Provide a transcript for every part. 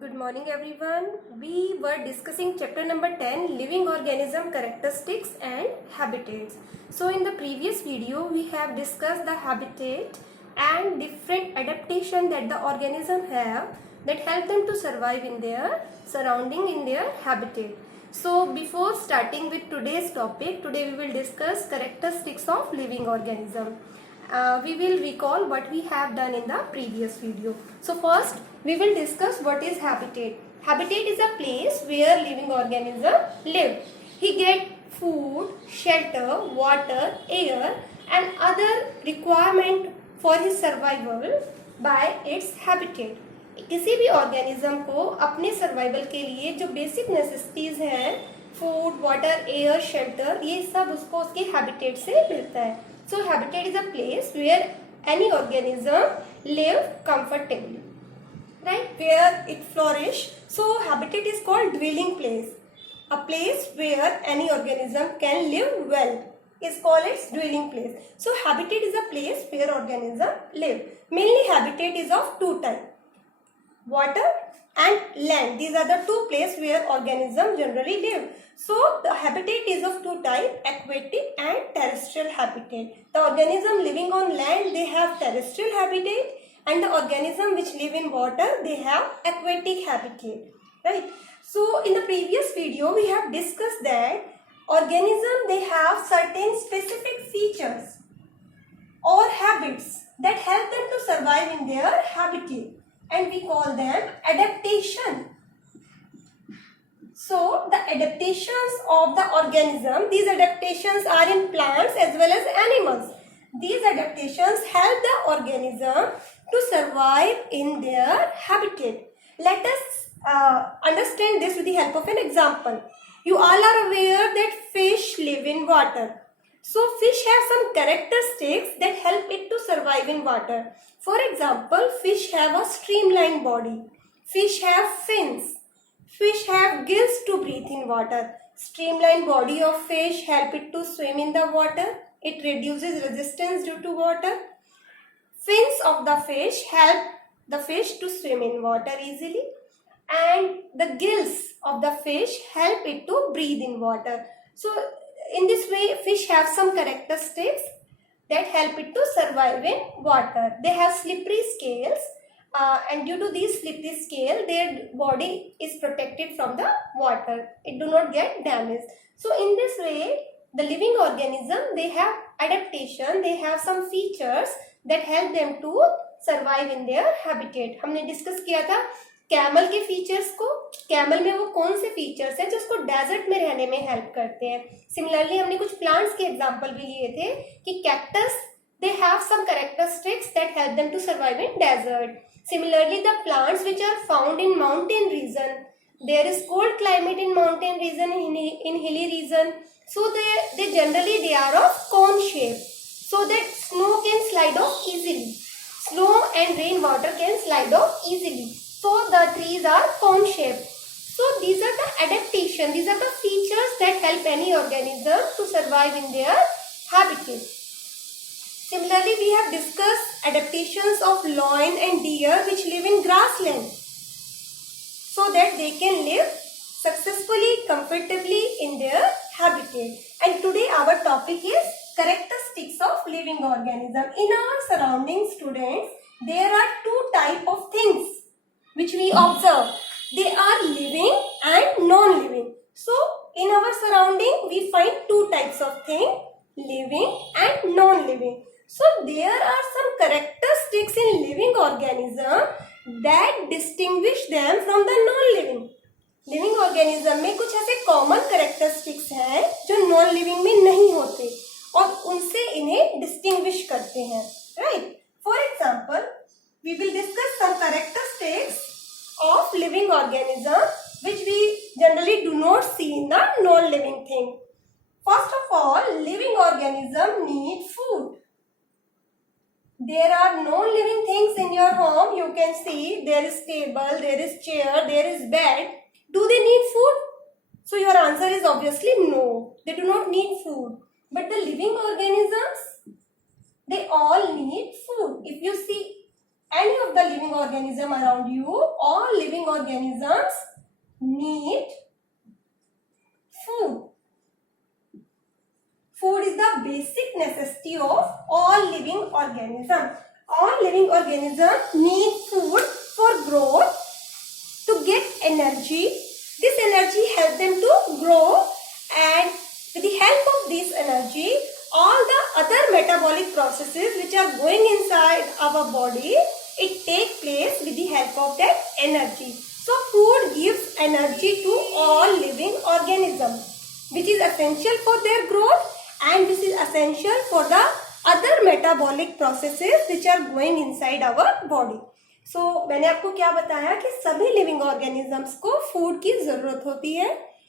Good morning everyone. We were discussing chapter number 10, living organism characteristics and habitats. So in the previous video we have discussed the habitat and different adaptation that the organism have that help them to survive in their surrounding, in their habitat. So before starting with today's topic, today we will discuss characteristics of living organism. We will recall what we have done in the previous video. So first we will discuss what is habitat. Habitat is a place where living organism live. He get food, shelter, water, air and other requirement for his survival by its habitat. किसी भी organism को अपने survival के लिए जो basic necessities हैं, food, water, air, shelter, ये सब उसको उसके हैबिटेट से मिलता है. So habitat is a place where any organism live comfortably, right? Where it flourish. So habitat is called dwelling place. A place where any organism can live well is called its dwelling place. So habitat is a place where organism live. Mainly habitat is of two types: water and land. These are the two places where organisms generally live. So the habitat is of two types: aquatic and terrestrial habitat. The organism living on land, they have terrestrial habitat, and the organism which live in water, they have aquatic habitat, right? So in the previous video we have discussed that organism, they have certain specific features or habits that help them to survive in their habitat, and we call them adaptation. So the adaptations of the organism, these adaptations are in plants as well as animals. These adaptations help the organism to survive in their habitat. Let us understand this with the help of an example. You all are aware that fish live in water. So fish have some characteristics that help it to survive in water. For example, fish have a streamlined body. Fish have fins. Fish have gills to breathe in water. Streamlined body of fish help it to swim in the water. It reduces resistance due to water. Fins of the fish help the fish to swim in water easily. And the gills of the fish help it to breathe in water. So in this way, fish have some characteristics that help it to survive in water. They have slippery scales. And due to these slippery scale, their body is protected from the water. It do not get damaged. So in this way, the living organism, they have adaptation. They have some features that help them to survive in their habitat. हमने discuss किया था camel के features को. Camel में वो कौन से features हैं जो उसको डेजर्ट में रहने में हेल्प करते हैं. सिमिलरली हमने कुछ प्लांट्स के एग्जांपल भी लिए थे कि cactus, they have some characteristics that help them to survive in desert. Similarly, the plants which are found in mountain region, there is cold climate in mountain region, in hilly region. So they generally they are of cone shape, so that snow can slide off easily. Snow and rainwater can slide off easily. So the trees are cone shape. So these are the adaptation. These are the features that help any organism to survive in their habitat. Similarly, we have discussed adaptations of loin and deer which live in grassland so that they can live successfully, comfortably in their habitat. And today our topic is characteristics of living organism. In our surroundings, students, there are two types of things which we observe. They are living and non-living. So, in our surrounding, we find two types of things, living and non-living. So there are some characteristics in living organism that distinguish them from the non-living. Living organism में कुछ ऐसे common characteristics हैं जो non-living में नहीं होते और उनसे इन्हें distinguish करते हैं, right? For example, we will discuss some characteristics of living organism which we generally do not see in the non-living thing. First of all, living organism need food. There are non-living things in your home. You can see there is table, there is chair, there is bed. Do they need food? So your answer is obviously no. They do not need food. But the living organisms, they all need food. If you see any of the living organism around you, all living organisms need food. Food is the basic necessity of all living organisms. All living organisms need food for growth, to get energy. This energy helps them to grow, and with the help of this energy, all the other metabolic processes which are going inside our body, it takes place with the help of that energy. So food gives energy to all living organisms, which is essential for their growth, and this is essential for the other metabolic processes which are going inside our body. So मैंने आपको क्या बताया कि सभी living organisms को food की जरूरत होती है.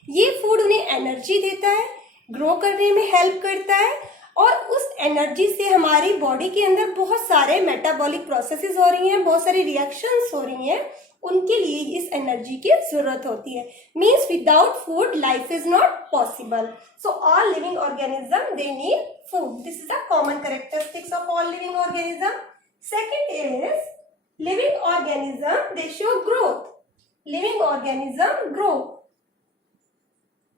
ये फूड उन्हें एनर्जी देता है, ग्रो करने में हेल्प करता है, और उस एनर्जी से हमारी बॉडी के अंदर बहुत सारे मेटाबॉलिक प्रोसेसेस हो रही हैं, बहुत सारी रिएक्शंस हो रही हैं, उनके लिए इस एनर्जी की जरूरत होती है. Means without food life is not possible. So all living organism they need food. This is the common characteristics of all living organism. Second is living organism, they show growth. Living organism grow.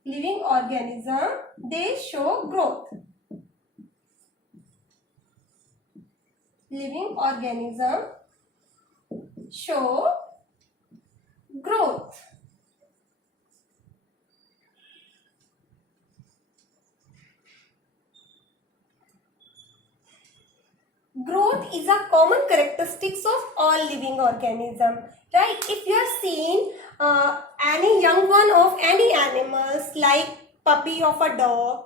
Living organism, they show growth. Living organism show growth. Growth is a common characteristics of all living organism, right? If you have seen any young one of any animals, like puppy of a dog,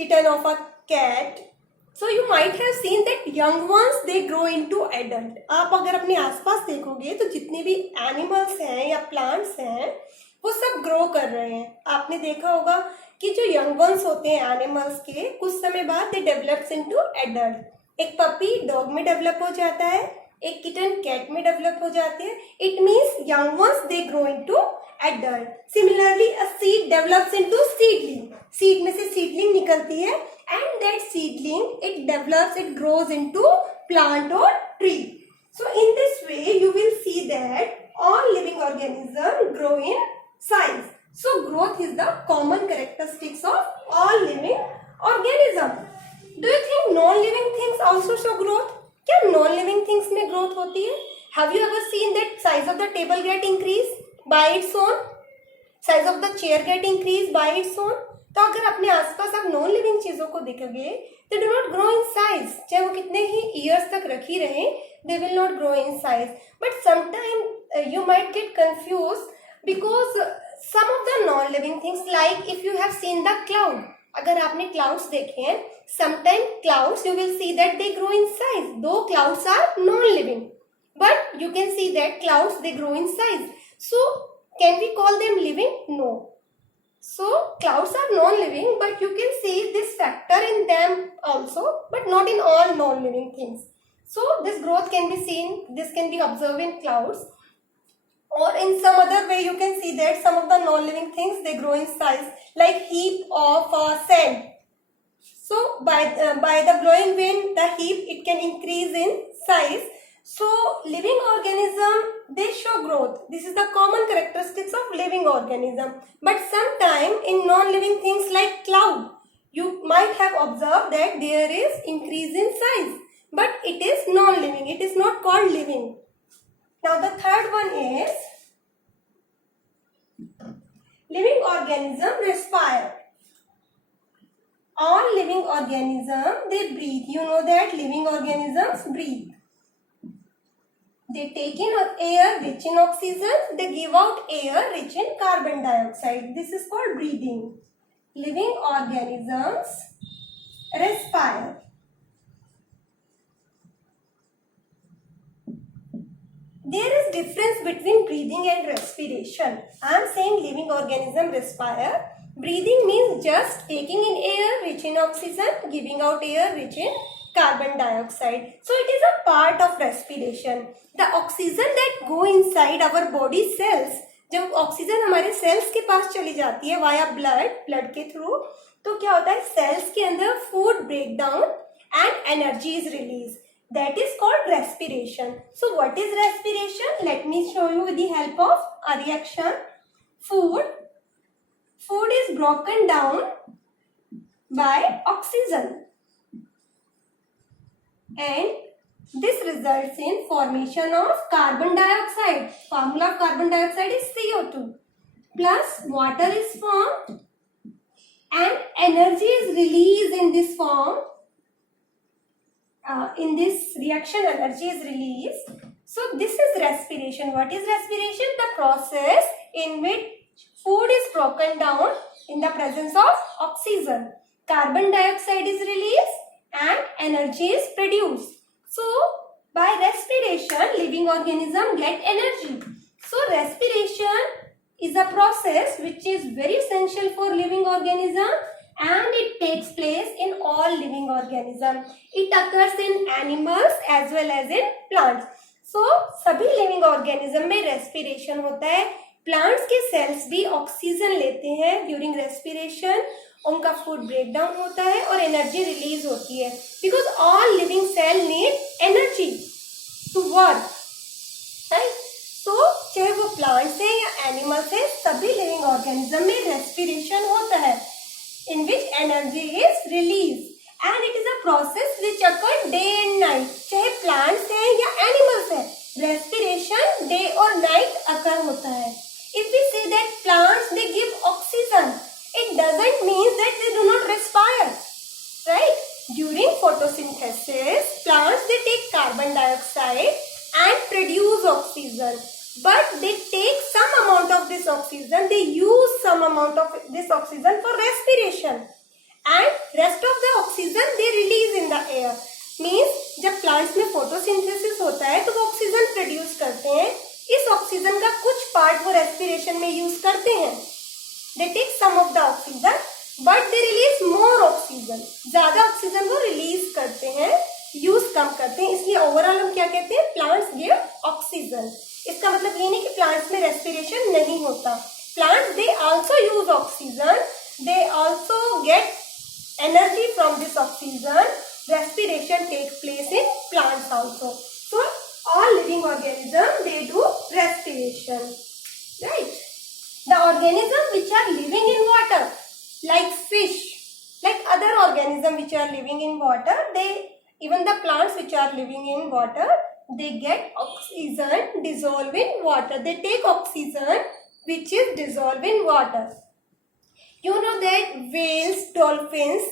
kitten of a cat, so you might have seen that young ones they grow into adult. आप अगर अपने आसपास देखोगे तो जितने भी animals हैं या प्लांट्स हैं वो सब ग्रो कर रहे हैं. आपने देखा होगा कि जो यंग वंस होते हैं एनिमल्स के, कुछ समय बाद दे डेवलप्स इनटू एडल्ट. एक पपी डॉग में डेवलप हो जाता है, एक किटन कैट में डेवलप हो जाती है. It means young ones they grow into adult. Similarly a seed develops into seedling. Seed में से सीडलिंग निकलती है, and that seedling it develops, it grows into plant और tree. So in this way you will see that all living organism grow in size. So growth is the common characteristics of all living organism. Do you think non-living things also show growth? क्या non-living things में growth होती है? Have you ever seen that size of the table get increase by its own? Size of the chair get increase by its own? तो अगर अपने आसपास आप non-living चीजों को देखोगे, they do not grow in size. चाहे वो कितने ही years तक रखी रहे, they will not grow in size. But sometimes you might get confused because some of the non-living things, like if you have seen the cloud. अगर आपने clouds देखे हैं, sometime clouds you will see that they grow in size. Though clouds are non living, but you can see that clouds they grow in size. So can we call them living? No. So clouds are non living, but you can see this factor in them also, but not in all non living things. So this growth can be seen, this can be observe in clouds. Or in some other way you can see that some of the non-living things they grow in size, like heap of sand. So by the blowing wind, the heap it can increase in size. So living organism they show growth. This is the common characteristics of living organism. But sometime in non-living things like cloud, you might have observed that there is increase in size, but it is non-living. It is not called living. Now the third one is living organism respire. All living organisms they breathe. You know that living organisms breathe. They take in air rich in oxygen. They give out air rich in carbon dioxide. This is called breathing. Living organisms respire. There is difference between breathing and respiration. I am saying living organism respire. Breathing means just taking in air rich in oxygen, giving out air rich in carbon dioxide. So it is a part of respiration. The oxygen that go inside our body cells, जब oxygen हमारे sales के पास चली जाती है via blood के through, तो क्या होता है सेल्स के अंदर food break down and energy is release. That is called respiration. So what is respiration? Let me show you with the help of a reaction. Food is broken down by oxygen, and this results in formation of carbon dioxide. Formula of carbon dioxide is CO2. Plus water is formed and energy is released in this form. In this reaction, energy is released. So this is respiration. What is respiration? The process in which food is broken down in the presence of oxygen. Carbon dioxide is released and energy is produced. So by respiration, living organism get energy. So respiration is a process which is very essential for living organism, and it takes place in all living organisms. It occurs in animals as well as in plants. So सभी living organism में respiration होता है. Plants के cells भी oxygen लेते हैं during respiration. उनका food breakdown होता है और energy release होती है. Because all living cell need energy to work, right? So चाहे वो plants है या animals है, सभी living organism में respiration होता है, in which energy is released, and it is a process which occurs day and night. चाहे plants है या animals है, respiration day or night occur होता है. If we say that plants they give oxygen, it doesn't mean that they do not respire, right? During photosynthesis, plants they take carbon dioxide and produce oxygen. But they take some amount of this oxygen, they use some amount of this oxygen for respiration, and rest of the oxygen they release in the air. Means जब plants में photosynthesis होता है तो वो oxygen produce करते हैं. इस oxygen का कुछ part वो respiration में use करते हैं. They take some of the oxygen, but they release more oxygen. ज़्यादा oxygen वो release करते हैं, use कम करते हैं. इसलिए overall हम क्या कहते हैं? Plants give oxygen. इसका मतलब ये नहीं कि प्लांट्स में रेस्पिरेशन नहीं होता. Plants they also use oxygen, they also get energy from this oxygen. Respiration take place in plants also. So all living organism they do respiration, right? The organism which are living in water like fish, like other organisms which are living in water, they even the plants which are living in water, they get oxygen dissolved in water. They take oxygen which is dissolved in water. You know that whales, dolphins,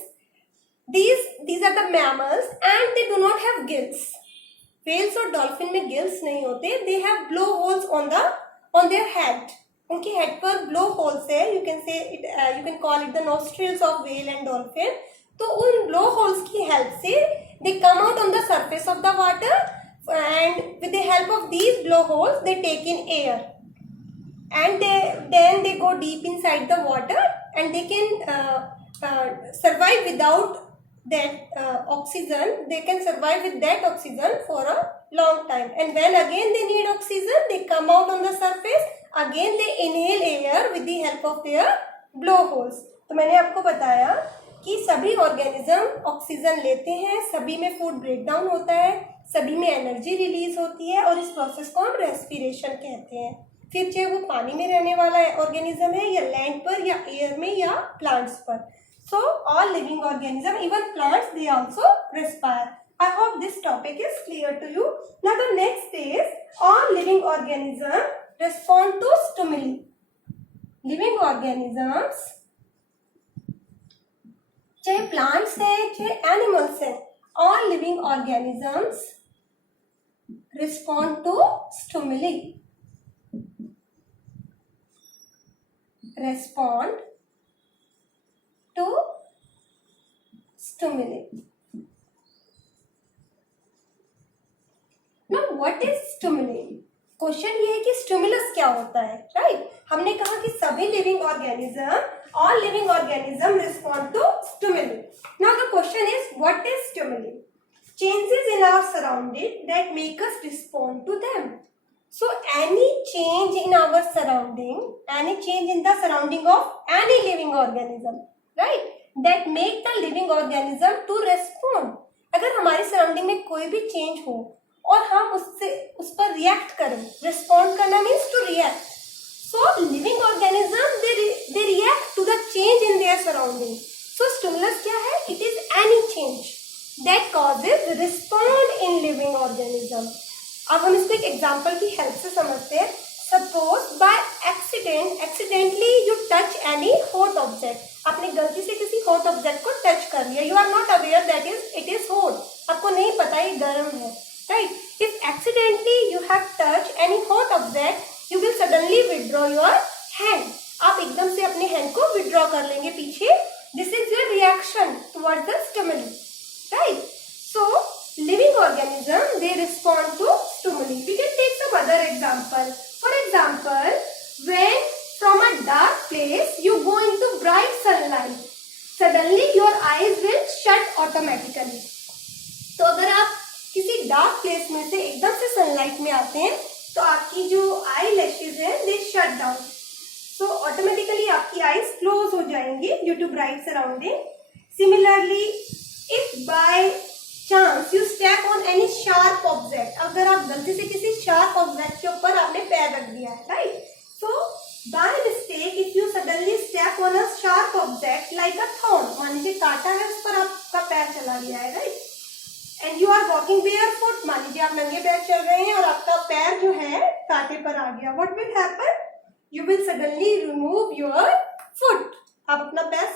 these are the mammals and they do not have gills. Whales और dolphin में gills नहीं होते. They have blowholes on their head. उनके head पर blowholes है. You can say it, you can call it the nostrils of whale and dolphin. तो उन blowholes की help से they come out on the surface of the water, and with the help of these blowholes they take in air, and then they go deep inside the water, and they can survive without that oxygen. They can survive with that oxygen for a long time, and when again they need oxygen, they come out on the surface. Again they inhale air with the help of their blowholes. तो मैंने आपको बताया कि सभी organism oxygen लेते हैं, सभी में फूड ब्रेकडाउन होता है, सभी में एनर्जी रिलीज होती है, और इस प्रोसेस को हम रेस्पिरेशन कहते हैं. फिर चाहे वो पानी में रहने वाला ऑर्गेनिज्म है या लैंड पर या एयर में या प्लांट्स पर. सो all living organism, even plants, they also respire. I hope this topic is clear to you. Now the next is all living organisms respond to stimuli. Living organisms, चाहे plants हैं चाहे animals हैं, all living organisms respond to stimuli. Respond to stimuli. Now what is stimuli? Question ये है कि stimulus क्या होता है, राइट? हमने कहा कि सभी living organism, all living organisms respond to stimuli. Now the question is, what is stimuli? Changes in our surrounding that make us respond to them. So any change in our surrounding, any change in the surrounding of any living organism, right, that make the living organism to respond. अगर हमारी surrounding में कोई भी change हो और हम उस पर रिएक्ट करें, रिस्पॉन्ड करना means to react. So living organism they react to the change in their surrounding. So stimulus क्या है? It is any change that causes respond in living organism. अब हम इसको एक एग्जाम्पल की हेल्प से समझते हैं. Suppose by accidentally you touch any hot object. आपने गलती से किसी हॉट ऑब्जेक्ट को टच कर लिया. You are not aware that it is hot. आपको नहीं पता ये गर्म है, right? If accidentally you have touch any hot object you will suddenly withdraw your hand. आप एकदम से अपने हैंड को विड्रॉ कर लेंगे पीछे. This is your reaction towards the stimuli, right? So living organism they respond to stimuli. We can take some other example. For example, when from a dark place you go into bright sunlight, suddenly your eyes will shut automatically. तो अगर आप किसी dark place में से एकदम से sunlight में आते हैं तो आपकी जो आई लैशेज है they shut down. So automatically आपकी आईज क्लोज हो जाएंगी due to bright surrounding. Similarly if by chance you step on any sharp object, अगर आप गलती से किसी शार्प ऑब्जेक्ट के ऊपर आपने पैर रख दिया है, right? So by mistake if you suddenly step on a sharp object like a thorn, मान लीजिए कांटा है उस पर आपका पैर चला गया है, right? And you are walking barefoot, मान लीजिए आप नंगे पैर चल रहे हैं और आपका पैर जो है कांटे पर आ गया. What will happen? You will suddenly remove your foot. आप अपना पैर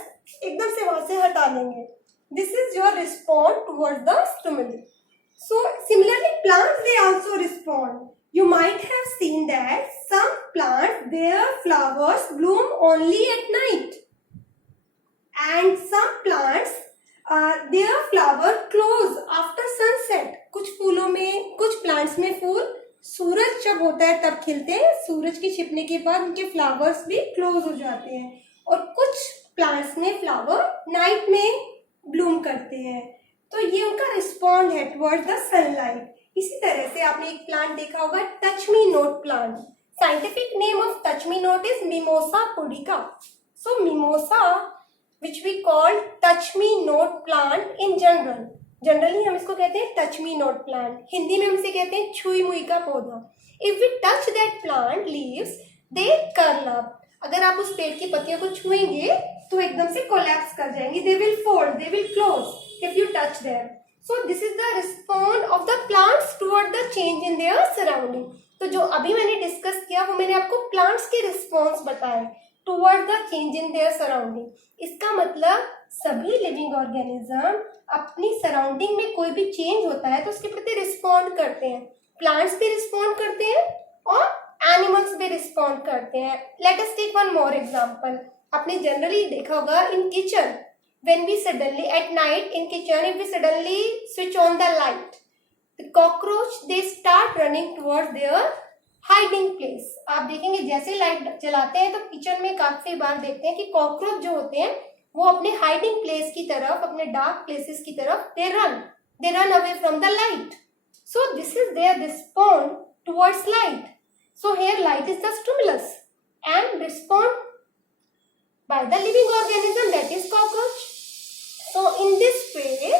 एकदम से वहां से हटा लेंगे. This is your response towards the stimuli. So similarly, plants they also respond. You might have seen that some plants their flowers bloom only at night, and some plants their flower close after sunset. कुछ फूलों में, कुछ plants में फूल सूरज जब होता है तब खिलते हैं. सूरज के छिपने के बाद उनके फ्लावर्स भी क्लोज हो जाते हैं. और कुछ प्लांट्स में फ्लावर नाइट में ब्लूम करते हैं. तो ये उनका रिस्पॉन्ड है टुवर्ड्स द सनलाइट. इसी तरह से आपने एक प्लांट देखा होगा touch me not plant. Scientific name of touch me not is mimosa pudica. So mimosa which we call touch me not plant in generally हम इसको कहते हैं touch me not plant. Hindi में हम इसे कहते हैं छुई मुई का पौधा. If we touch that plant leaves they curl up. अगर आप उस पेड़ की पत्तियों को छुएंगे तो एकदम से कोलैप्स कर जाएंगी. They will fold, they will close if you touch them. So this is the respond of the plants toward the change in their surrounding. तो जो अभी मैंने डिस्कस किया वो मैंने आपको प्लांट्स के रिस्पॉन्स बताए toward the change in their surrounding. इसका मतलब सभी लिविंग ऑर्गेनिज्म अपनी सराउंडिंग में कोई भी चेंज होता है तो उसके प्रति रिस्पॉन्ड करते हैं. प्लांट्स भी रिस्पॉन्ड करते हैं और एनिमल्स भी रिस्पॉन्ड करते हैं. Let us take one more example. आपने जनरली देखा होगा in kitchen when we suddenly at night in kitchen if we suddenly switch on the light, the cockroach they start running towards their hiding place. आप देखेंगे जैसे light जलाते हैं तो kitchen में काफी बार देखते हैं कि कॉकरोच जो होते हैं वो अपने हाइडिंग प्लेस की तरफ, अपने डार्क प्लेसेस की तरफ they run away from the light. So this is their response towards light. So here light is the stimulus and respond by the living organism, that is cockroach. So in this way,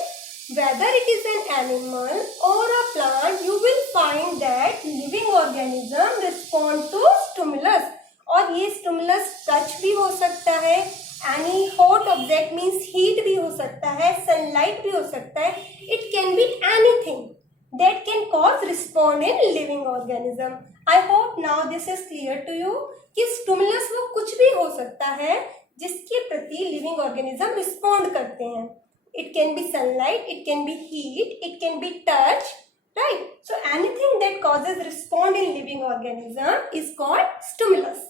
whether it is an animal or a plant, you will find that living organism respond to stimulus. और ये stimulus touch भी हो सकता है, any hot object means heat भी हो सकता है, sunlight भी हो सकता है. It can be anything that can cause respond in living organism. I hope now this is clear to you कि stimulus वो कुछ भी हो सकता है जिसके प्रति लिविंग ऑर्गेनिज्म रिस्पॉन्ड करते हैं. It can be sunlight, it can be heat, it can be touch, right? So anything that causes respond in living organism is called stimulus.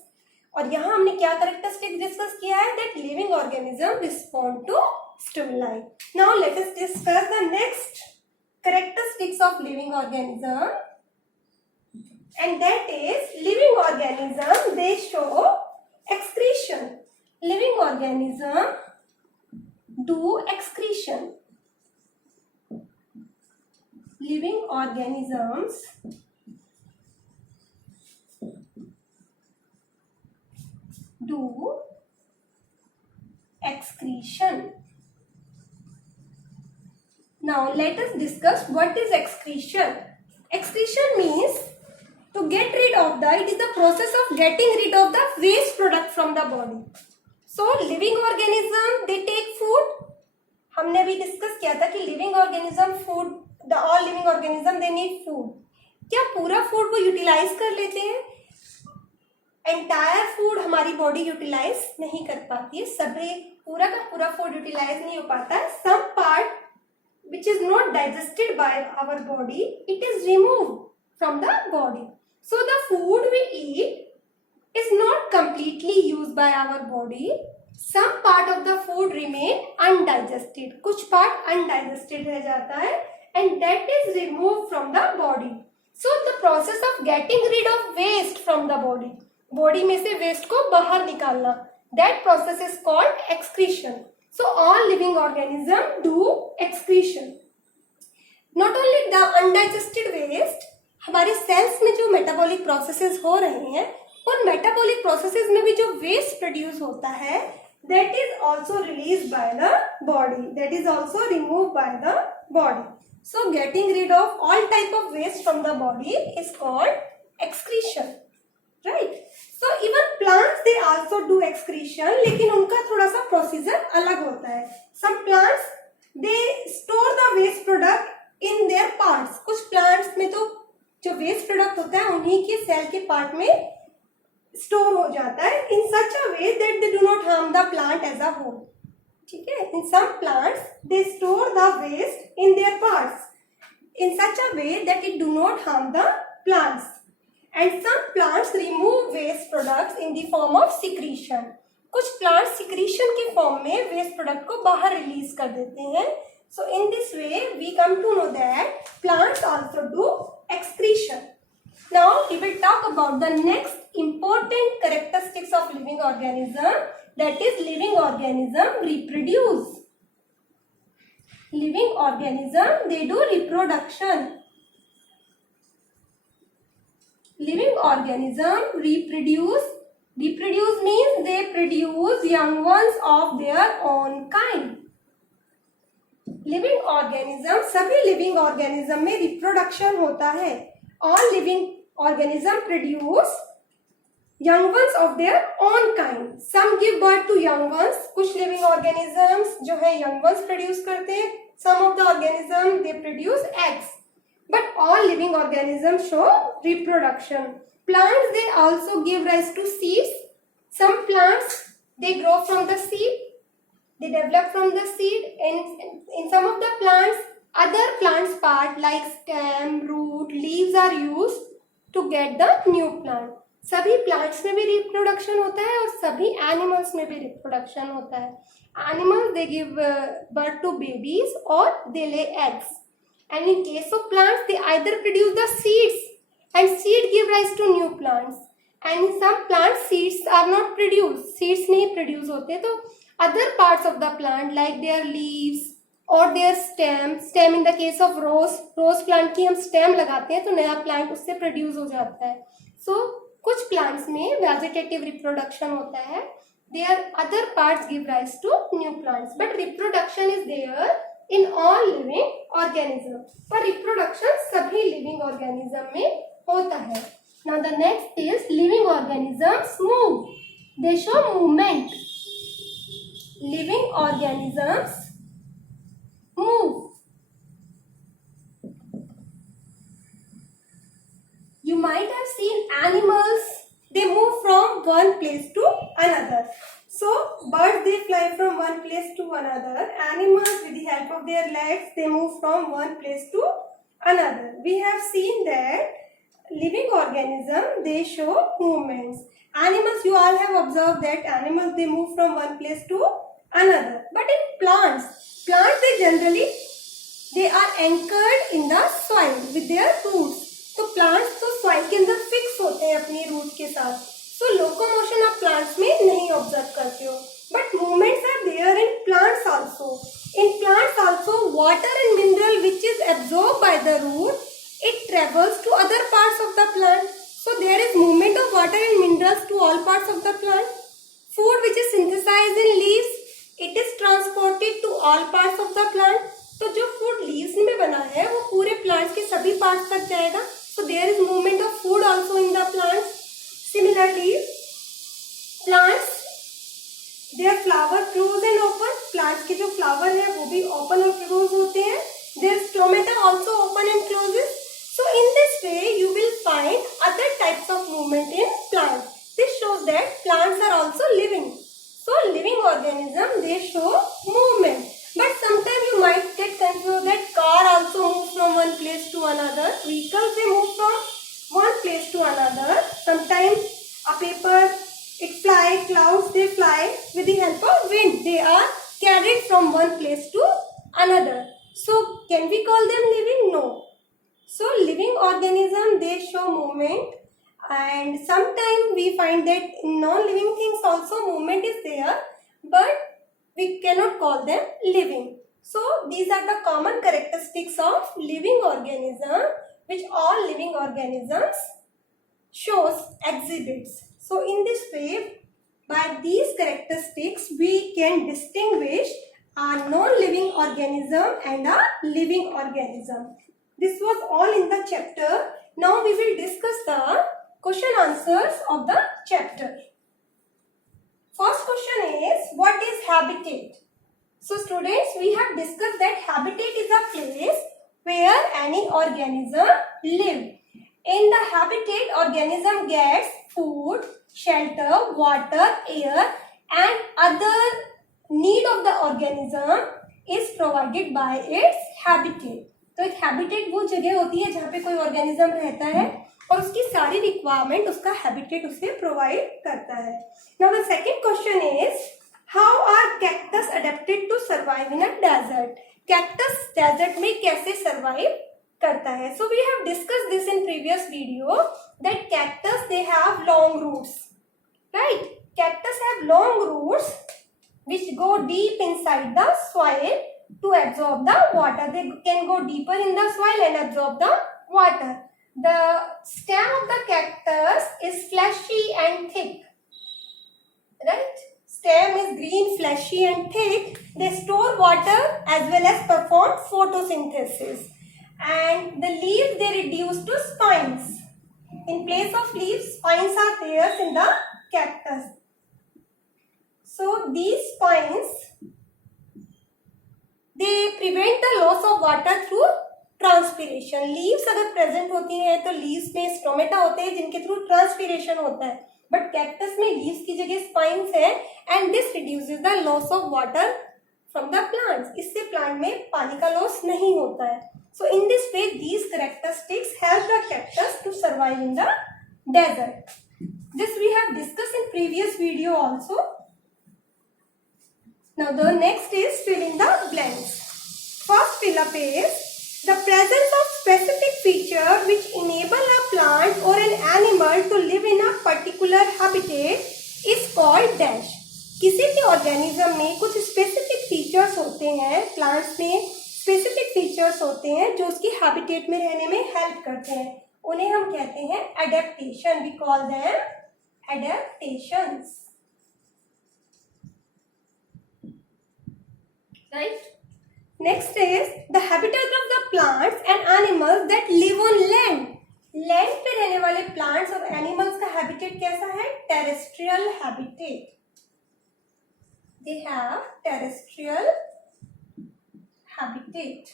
और यहाँ हमने क्या कैरेक्टरिस्टिक्स डिस्कस किया है? That living organism respond to stimuli. Now let us discuss the next characteristics of living organism, and that is living organism they show excretion. Living organism do excretion. Living organisms do excretion. Now let us discuss what is excretion. Excretion means to get rid of the, it is the process of getting rid of the waste product from the body. So living organism, they take food. हमने भी discuss किया था कि living organism food, the all living organism they need food. क्या पूरा food वो utilise कर लेते हैं? एंटायर फूड हमारी बॉडी यूटिलाइज नहीं कर पाती है. सभी पूरा का पूरा फूड यूटिलाइज नहीं हो पाता है. Some part which is not digested by our body, it is removed from the body. So the food we eat is not completely used by our body. Some part of the food remain undigested. कुछ part undigested रह जाता है and that is removed from the body. So the process of getting rid of waste from the body, body में से waste को बाहर निकालना, that process is called excretion. So all living organisms do excretion. Not only the undigested waste, हमारे cells में जो metabolic processes हो रहे हैं, उन metabolic processes में भी जो waste produce होता है, that is also released by the body. That is also removed by the body. So getting rid of all type of waste from the body is called excretion. Right? So even plants they also do excretion, लेकिन उनका थोड़ा सा procedure अलग होता है. Some plants they store the waste product in their parts. कुछ plants में तो जो waste product होता है उन्हीं के सेल के पार्ट में स्टोर हो जाता है in such a way that they do not harm the plant as a whole. ठीक है? In some plants they store the waste in their parts in such a way that it do not harm the plants. And some plants remove waste products in the form of secretion. कुछ plants secretion के form में waste product को बाहर release कर देते हैं. So in this way we come to know that plants also do excretion. Now we will talk about the next important characteristics of living organism, that is living organism reproduce. Living organism they do reproduction. Living organism reproduce. Reproduce means they produce young ones of their own kind. Living organism, सभी living organism में reproduction होता है. All living organism produce young ones of their own kind. Some give birth to young ones. कुछ living organisms जो है young ones produce करते हैं. Some of the organisms they produce eggs. But all living organisms show reproduction. Plants they also give rise to seeds. Some plants they grow from the seed. They develop from the seed. And in some of the plants, other plants part like stem, root, leaves are used to get the new plant. सभी plants में भी reproduction होता है और सभी animals में भी reproduction होता है. Animals they give birth to babies or they lay eggs. And in case of plants, they either produce the seeds and seed give rise to new plants. And in some plants, seeds are not produced. Seeds नहीं produce होते तो other parts of the plant like their leaves or their stem in the case of rose plant की हम stem लगाते हैं तो नया plant उससे produce हो जाता है. So कुछ plants में vegetative reproduction होता है. Their other parts give rise to new plants. But reproduction is there in all living organism. पर reproduction सभी living organism में होता है. Now the next is living organisms move. They show movement. Living organisms move. You might have seen animals. They move from one place to another. So birds they fly from one place to another. Animals with the help of their legs they move from one place to another. We have seen that living organism they show movements. Animals you all have observed that animals they move from one place to another. But in plants they generally they are anchored in the soil with their roots. तो plants तो soil के अंदर fix होते हैं अपनी roots के साथ. So locomotion आप plants में नहीं observe करते हो. But movements are there in plants also. In plants also water and mineral which is absorbed by the root, it travels to other parts of the plant. So there is movement of water and minerals to all parts of the plant. Food which is synthesized in leaves, it is transported to all parts of the plant. तो जो food leaves में बना है वो पूरे plants के सभी parts तक जाएगा. So there is movement of food also in the plants. Similarly plants their flower close and open. Plants के जो फ्लावर है वो भी ओपन और क्लोज होते हैं. Their stomata also open and closes. So in this way you will find other types of movement in plants. This shows that plants are also living. So living organisms, they show movement. But sometimes you might get confused that car also moves from one place to another. Vehicles, they move from one place to another. Sometimes a paper, it flies, clouds, they fly with the help of wind. They are carried from one place to another. So can we call them living? No. So living organism, they show movement, and sometimes we find that in non-living things also movement is there, but we cannot call them living. So these are the common characteristics of living organism, which all living organisms shows, exhibits. So in this way, by these characteristics, we can distinguish a non-living organism and a living organism. This was all in the chapter. Now we will discuss the question answers of the chapter. First question is, what is habitat? So students, we have discussed that habitat is a place where any organism live. In the habitat, organism gets food, shelter, water, air, and other need of the organism is provided by its habitat. तो एक habitat वो जगह होती है जहाँ पे कोई organism रहता है और उसकी सारी रिक्वायरमेंट उसका हैबिटेट उसे प्रोवाइड करता है. Now the second question is, how are cactus adapted to survive in a desert? Cactus desert में कैसे सर्वाइव करता है? So we have discuss this in previous video that cactus they have long roots, right? Cactus have long roots which go deep inside the soil to absorb the water. They can go deeper in the soil and absorb the water. The stem of the cactus is fleshy and thick, right? Stem is green, fleshy and thick. They store water as well as perform photosynthesis. And the leaves, they reduce to spines. In place of leaves, spines are there in the cactus. So these spines, they prevent the loss of water through transpiration. Leaves अगर present होती हैं तो leaves में stomata होते हैं जिनके through transpiration होता है. But cactus में leaves की जगह spines है, and this reduces the loss of water from the plants. इससे plant में पानी का loss नहीं होता है. So in this way, these characteristics help the cactus to survive in the desert. This we have discussed in previous video also. Now the next is fill in the blanks. First fill up is, the presence of specific feature which enable a plant or an animal to live in a particular habitat is called dash. किसी भी organism में कुछ specific features होते हैं, plants में specific features होते हैं जो उसकी हैबिटेट में रहने में हेल्प करते हैं, उन्हें हम कहते हैं adaptation. We call them adaptations, right? Next is the habitat of the plants and animals that live on land. Land पे रहने वाले plants और animals का habitat कैसा है? Terrestrial habitat. They have terrestrial habitat.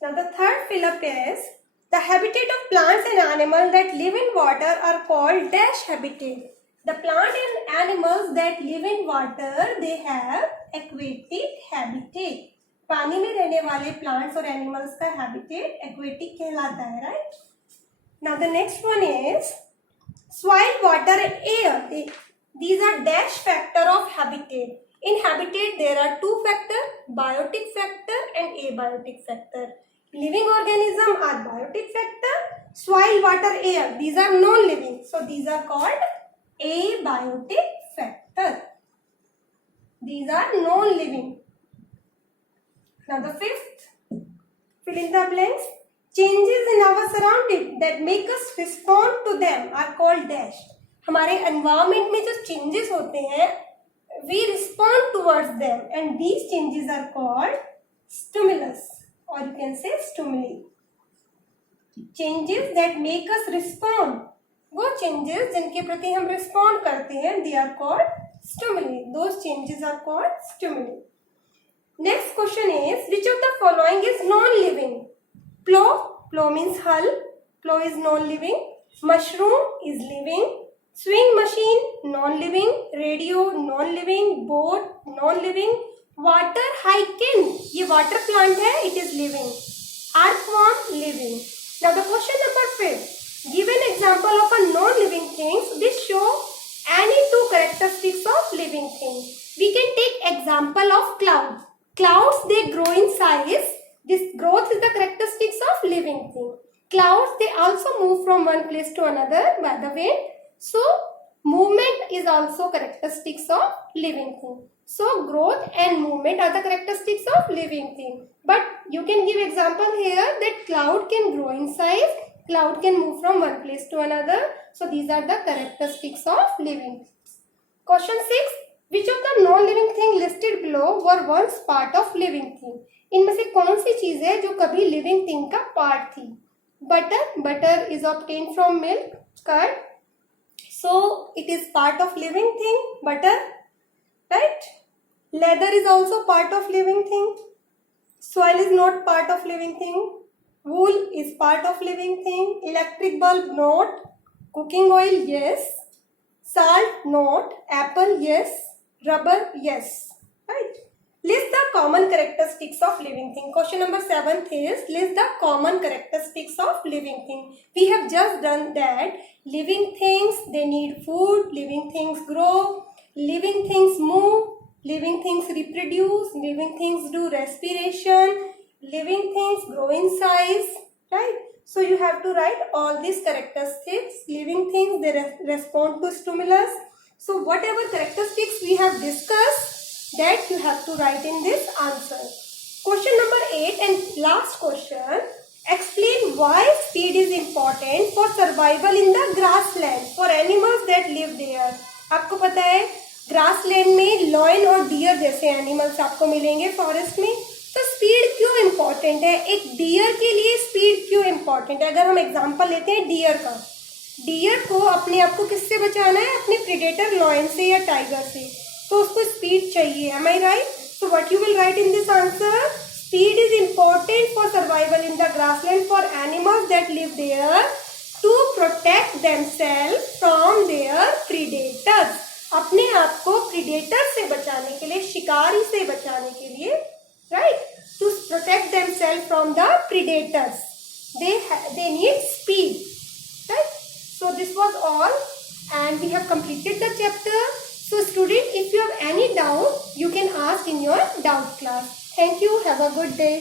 Now the third fill up is, the habitat of plants and animals that live in water are called dash habitat. The plant and animals that live in water, they have aquatic habitat. पानी में रहने वाले plants और animals का habitat aquatic कहलाता है, right? Now the next one is soil, water and air. These are dash factor of habitat. In habitat there are two factors, biotic factor and abiotic factor. Living organisms are biotic factor. Soil, water, air, these are non-living. So these are called abiotic factor. These are non-living. Now the fifth, fill in the blanks. Changes in our surrounding that make us respond to them are called dash. हमारे environment में जो changes होते हैं, we respond towards them and these changes are called stimulus, or you can say stimuli. Changes that make us respond, वो changes जिनके प्रति हम respond करते हैं, they are called stimuli. Those changes are called stimuli. Next question is, which of the following is non-living? Plow means hull, plow is non-living. Mushroom is living. Swing machine non-living. Radio non-living. Boat non-living. Water hyken, ये water plant है, it is living. Earthworm living. Now the question number 5. Give an example of a non-living things. This show any two characteristics of living thing. We can take example of clouds. Clouds, they grow in size. This growth is the characteristics of living thing. Clouds, they also move from one place to another by the wind. So movement is also characteristics of living thing. So growth and movement are the characteristics of living thing. But you can give example here that cloud can grow in size. Cloud can move from one place to another. So these are the characteristics of living things. Question 6. Which of the non-living thing listed below were once part of living thing? इनमें से कौन सी चीज है जो कभी living thing का part थी? Butter is obtained from milk. Curd, so it is part of living thing. Butter, right? Leather is also part of living thing. Soil is not part of living thing. Wool is part of living thing. Electric bulb not. Cooking oil yes. Salt not. Apple yes. Rubber yes. Right? List the common characteristics of living thing. Question number 7 is, list the common characteristics of living thing. We have just done that. Living things, they need food. Living things grow. Living things move. Living things reproduce. Living things do respiration. Living things grow in size. Right? So you have to write all these characteristics. Living things, they respond to stimulus. So whatever characteristics we have discussed, that you have to write in this answer. Question number 8 and last question. Explain why speed is important for survival in the grassland for animals that live there. आपको पता है grassland में lion और deer जैसे animals आपको मिलेंगे forest में. तो speed क्यों important है? एक deer के लिए speed क्यों important है? अगर हम example लेते हैं deer का, डियर को अपने आप को किससे बचाना है? अपने प्रेडेटर लॉयन से या टाइगर से. तो उसको स्पीड चाहिए. Am I right? So what you will write in this answer? Speed is important for survival in the grassland for animals that live there to protect themself from their predators. अपने आप को predator से बचाने के लिए, शिकारी से बचाने के लिए, right, to protect themself from the predators they need speed, right? So this was all and we have completed the chapter. So student, if you have any doubt, you can ask in your doubt class. Thank you. Have a good day.